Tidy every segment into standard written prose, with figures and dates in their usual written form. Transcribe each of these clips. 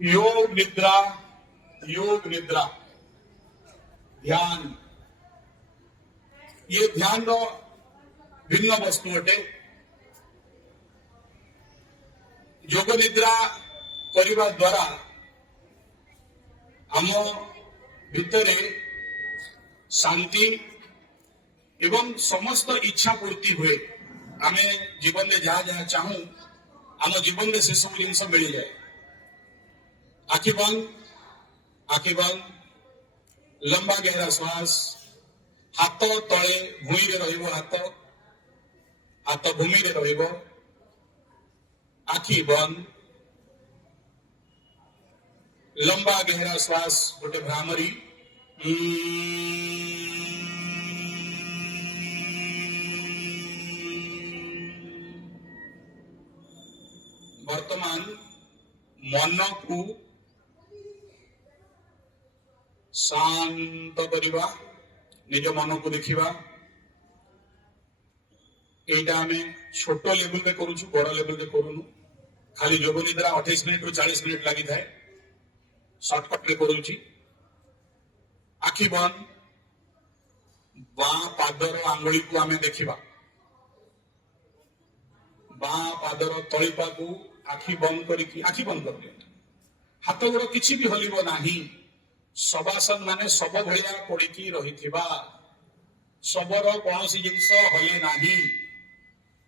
योग निद्रा, योग निद्रा, ध्यान, ये ध्यान नो भिन्न वस्तु अटे। योग निद्रा करने द्वारा आम भितरे शांति एवं समस्त इच्छा पूर्ति हुए। आम जीवन में जहाँ जहाँ चाहूँ आम जीवन में से सब जिन मिल जाए। आखि बंद, लंबा गहरा श्वास, हाथ तले भूमि रे रहिबो, हाथ भूमि रे रहिबो, आखि बंद, लंबा गहरा श्वास गोटे भ्रामरी, वर्तमान मन को शांत करवा, निज मन को देखा। यहाँ आम छोट लेवल में करूँ, बड़ लेवल में करूँ। खाली योग निद्रा 28 मिनिट रु 40 मिनिट लगी थाए। सर्टकट में करूँ। आखि बंद, बाँ पादर आंगुली को आम देखा। बाँ पादर तलिपा को आखि बंद कर हाथ गोड़ किसी भी हलिब नहीं। शवासन माने सब भाया पड़ी रही, शबर कौन जिनस हले नहीं।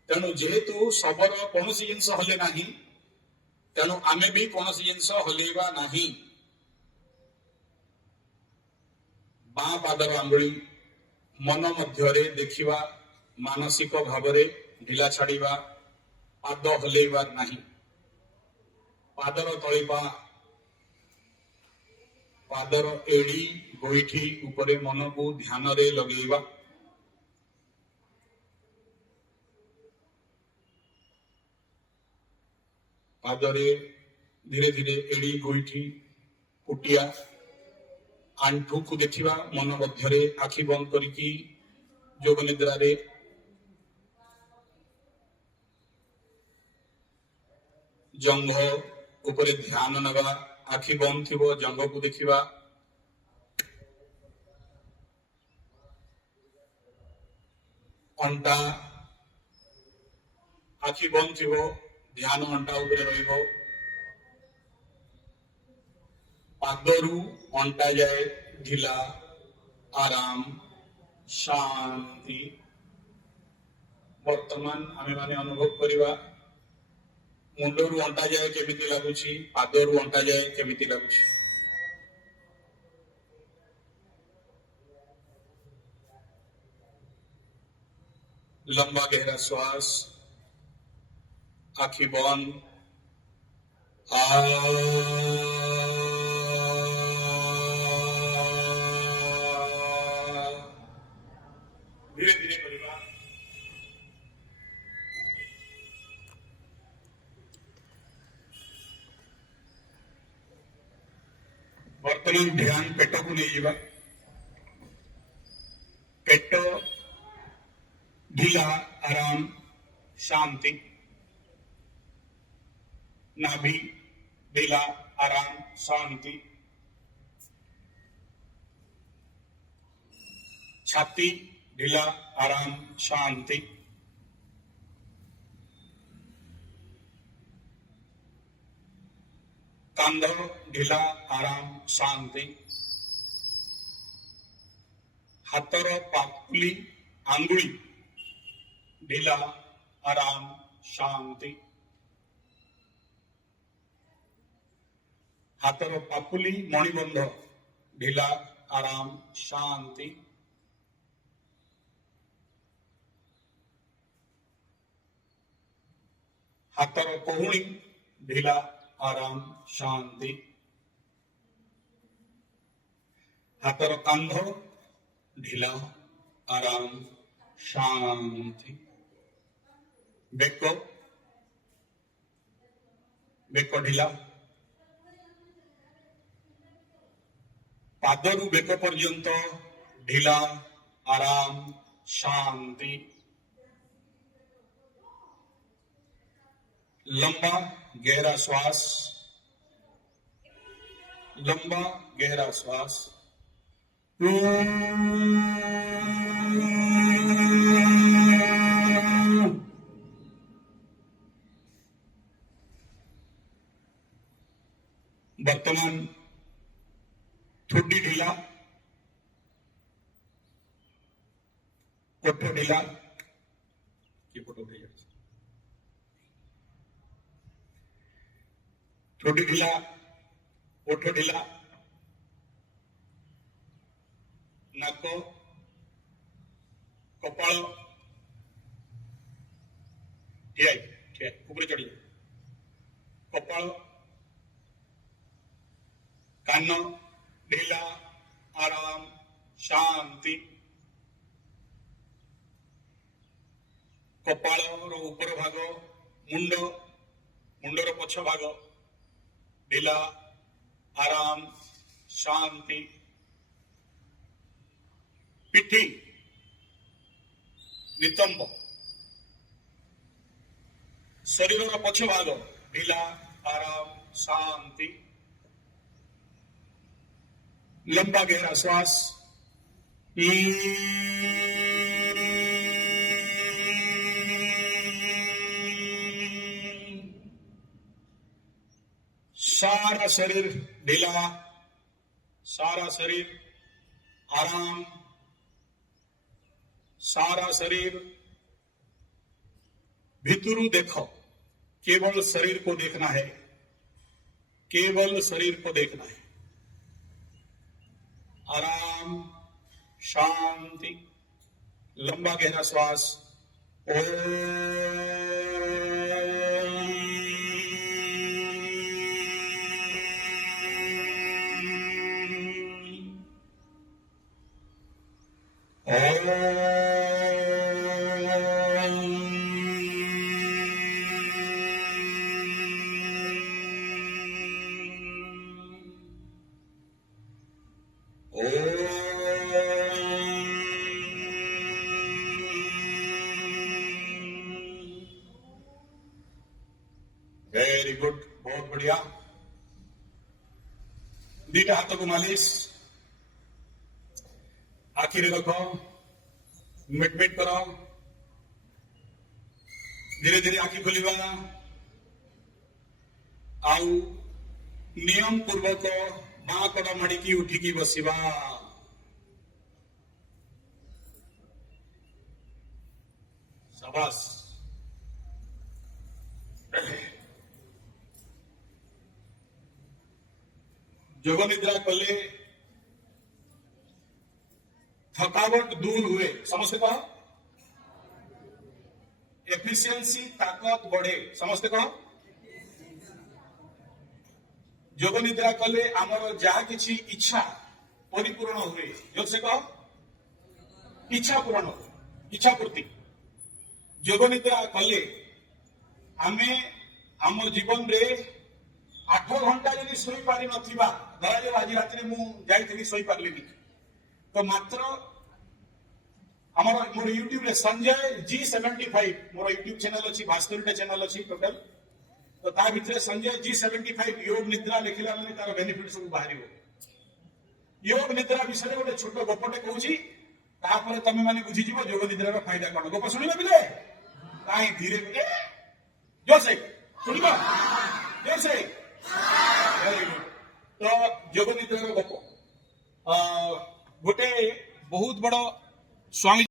तेणु जेहेतु शबर कौन जिनस हले नहीं, तेणु आमे भी कौन जिनस हलैबा नहीं। बाँ पादर आंगुली मन मध्य देखा, मानसिक भाव ढिला छाड़ा, पाद हलैबा नहीं। पादर तलिपा, पादर एड़ी गोईठी उपरे मन को ध्यान रे लगेवा। पादरे धीरे धीरे एड़ी गोईठी कुटिया आंठू को देखा। मन मध्य आखि बंद करिकी योग निद्रा रे जंघ उपरे ध्यान नवा। आखि बंद थी जंघ को देखा। अंटा, आखि बंद थी ध्यान अंटा उपरे रहिबो। पादरू अंटा जाए ढिला, आराम, शांति। वर्तमान आमे माने अनुभव करिबा मुंडरू अंटा जाए केमिति लागुछि, पादरू अंटा जाए केमिति लागुछि। लंबा गहरा श्वास, आखि बंद, धीरे धीरे करिबा। वर्तमान ध्यान पेट को नहीं जावा। पेट ढीला, आराम, शांति। नाभि ढीला, आराम, शांति। छाती ढीला, आराम, शांति। कांध ढीला, आराम, शांति। हाथर पापुली आंगुली ढीला, आराम, शांति। हाथर पापुली मणिबंध ढीला, आराम, शांति। हाथर कोहुणी ढीला, आराम, शांति। हाथर कांध ढीला, आराम, शांति। बेक ढीला, पादरू बेक पर्यंत ढीला, आराम, शांति। लंबा गहरा श्वास, लंबा गहरा श्वास। वर्तमान ठोडी ढीला, ओठ ढीला, ठोडी ढीला, ओठ ढीला, नाक, कपाळ ठिया ठिया ऊपर चढ़ी, कपाळ, कान ढीला, आराम, शांति, कपाळ ऊपर भाग, मुंड, मुंडर पछ भाग ढीला, आराम, शांति, पिठी नितंब, शरीर पछ भाग ढीला, आराम, शांति, लंबा गहरा श्वास। सारा शरीर ढीला, सारा शरीर आराम, सारा शरीर भीतरू देखो, केवल शरीर को देखना है, केवल शरीर को देखना है। आराम, शांति, लंबा गहरा श्वास। वेरी गुड, बहुत बढ़िया। दीटा हाथ को मालिश, आखिर रखो, मिटमिट करो, धीरे धीरे आखि खोलिबा, आउ नियम पूर्वक बाँ कड़ माड़िकी उठिकी बसिबा। शाबाश। जोग निद्रा कले थकावट दूर हुए, समझते कहो। एफिशिएंसी ताकत बढ़े, समझते कहो। जोग निद्रा कले आमर जहा किछि इच्छा परिपूर्ण हुए, जोग से कहो इच्छा पूर्ण, इच्छा पूर्ति। जोग निद्रा कले आमे आम जीवन रे 8 घंटा यदि सोई पारि नथिबा, धरा जो आज रात मु जाइथिली सोई पारलिनी, तो मात्र आमर मोर यूट्यूब रे संजय G75 मोर यूट्यूब चैनल अछि, 72 चैनल अछि टोटल। तो ता भितरे संजय G75 योग निद्रा लिखिला माने तार बेनिफिट सब बाहरिबो। योग निद्रा विषय गोटे छोट गपटे कहूची, तापर तमे माने बुझी जीवो योग निद्रा रो फायदा कोन। गप सुनिबा बिले काई धीरे धीरे जोर से सुनिबा, जोर से। Very good. तो योग निद्रा रो गप गोटे बहुत बड़ स्वामी